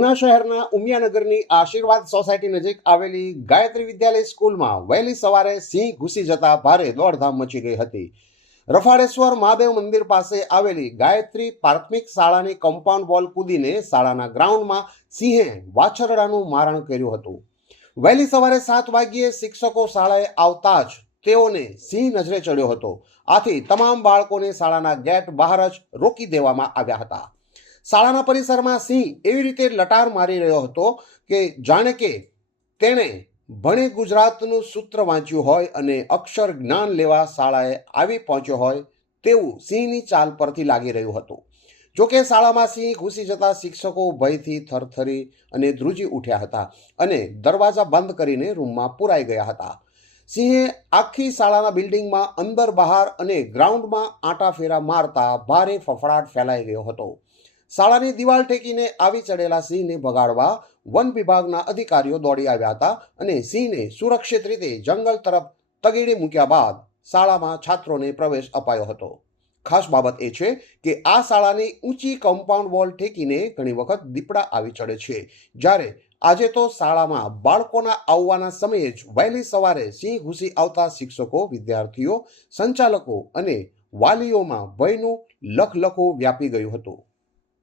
ઉના શહેરના ઉમિયાનગરની આશીર્વાદ સોસાયટી નજીક આવેલી ગાયત્રી વિદ્યાલય સ્કૂલમાં વહેલી સવારે સિંહ ઘૂસી જતા ભારે દોડધામ મચી ગઈ હતી. રફાળેશ્વર મહાદેવ મંદિર પાસે આવેલી ગાયત્રી પ્રાથમિક શાળાની કમ્પાઉન્ડ વોલ કૂદીને શાળાના ગ્રાઉન્ડમાં સિંહે વાછરડાનું મારણ કર્યું હતું. વહેલી સવારે સાત વાગ્યે શિક્ષકો શાળાએ આવતા જ તેઓને સિંહ નજરે ચડ્યો હતો. આથી તમામ બાળકોને શાળાના ગેટ બહાર જ રોકી દેવામાં આવ્યા હતા. શાળાના પરિસરમાં સિંહ એવી રીતે લટાર મારી રહ્યો હતો કે જાણે કે તેણે ભણે ગુજરાતનું સૂત્ર વાંચ્યું હોય અને અક્ષર જ્ઞાન લેવા શાળાએ આવી પહોંચ્યો હોય તેવું સિંહની ચાલ પરથી લાગી રહ્યું હતું. જોકે શાળામાં સિંહ ઘૂસી જતા શિક્ષકો ભયથી થરથરી અને ધ્રુજી ઉઠ્યા હતા અને દરવાજા બંધ કરીને રૂમમાં પુરાઈ ગયા હતા. સિંહે આખી શાળાના બિલ્ડિંગમાં અંદર બહાર અને ગ્રાઉન્ડમાં આંટા ફેરા મારતા ભારે ફફડાટ ફેલાઈ ગયો હતો. શાળાની દિવાલ ટેકીને આવી ચડેલા સિંહને ભગાડવા વન વિભાગના અધિકારીઓ દોડી આવ્યા હતા અને સિંહને સુરક્ષિત રીતે જંગલ તરફ તગીડી મૂક્યા બાદ શાળામાં છાત્રોને પ્રવેશ અપાયો હતો. ખાસ બાબત એ છે કે આ શાળાની ઊંચી કમ્પાઉન્ડ વોલ ઠેકીને ઘણી વખત દીપડા આવી ચડે છે. જ્યારે આજે તો શાળામાં બાળકોના આવવાના સમયે જ વહેલી સવારે સિંહ ઘૂસી આવતા શિક્ષકો, વિદ્યાર્થીઓ, સંચાલકો અને વાલીઓમાં ભયનું લખલખો વ્યાપી ગયું હતું.